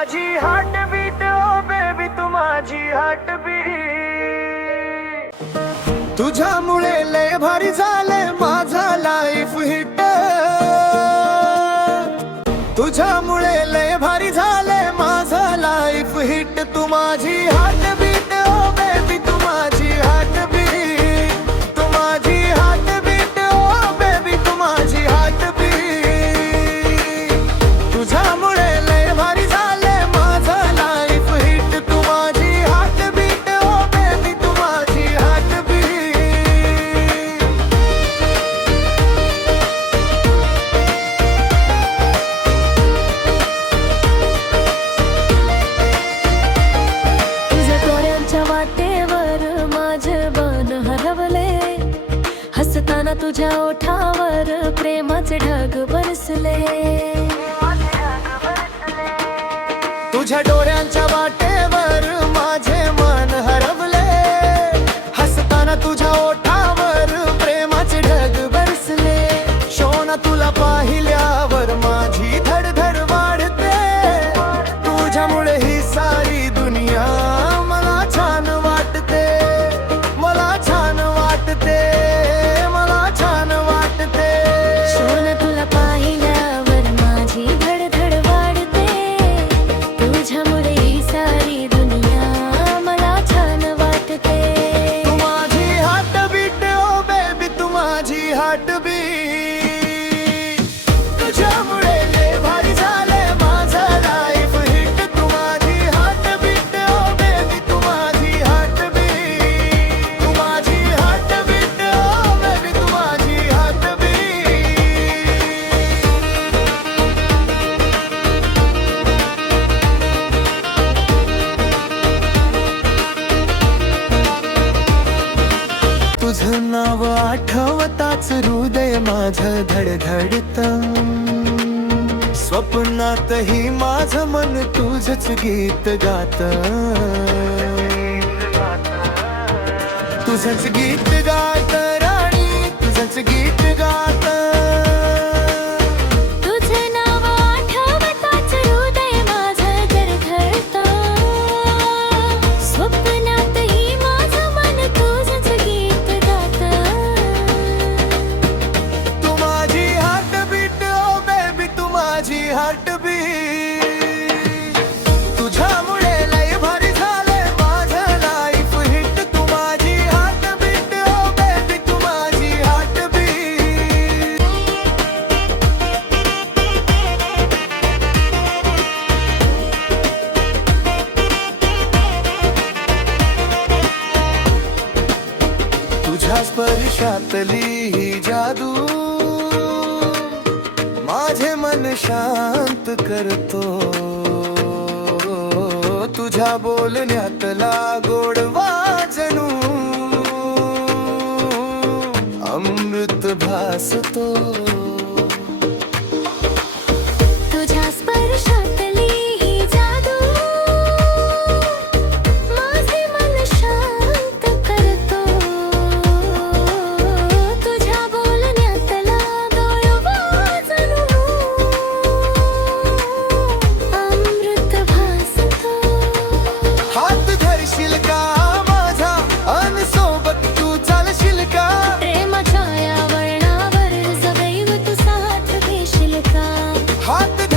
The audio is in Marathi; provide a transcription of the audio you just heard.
माझी हार्ट बीट ओ बेबी तू माझी हार्ट बीट तुझ्यामुळे लय भारी झाले माझा लाईफ हिट तुझ्यामुळे लय भारी झाले माझा लाईफ हिट तू माझी हार्ट तुझ्या ओठावर प्रेमाचे ढग बरसले. तुझ्या डोळ्यांच्या वाटे तुझं नाव आठवताच हृदय माझ धडधडत. स्वप्नातही माझ मन तुझच गीत गात. तुझच गीत गात तुझ्या स्पर्शातली ही जादू माझे मन शांत करतो. तुझ्या बोलण्यातला गोडवा जणू अमृत भासतो. confident.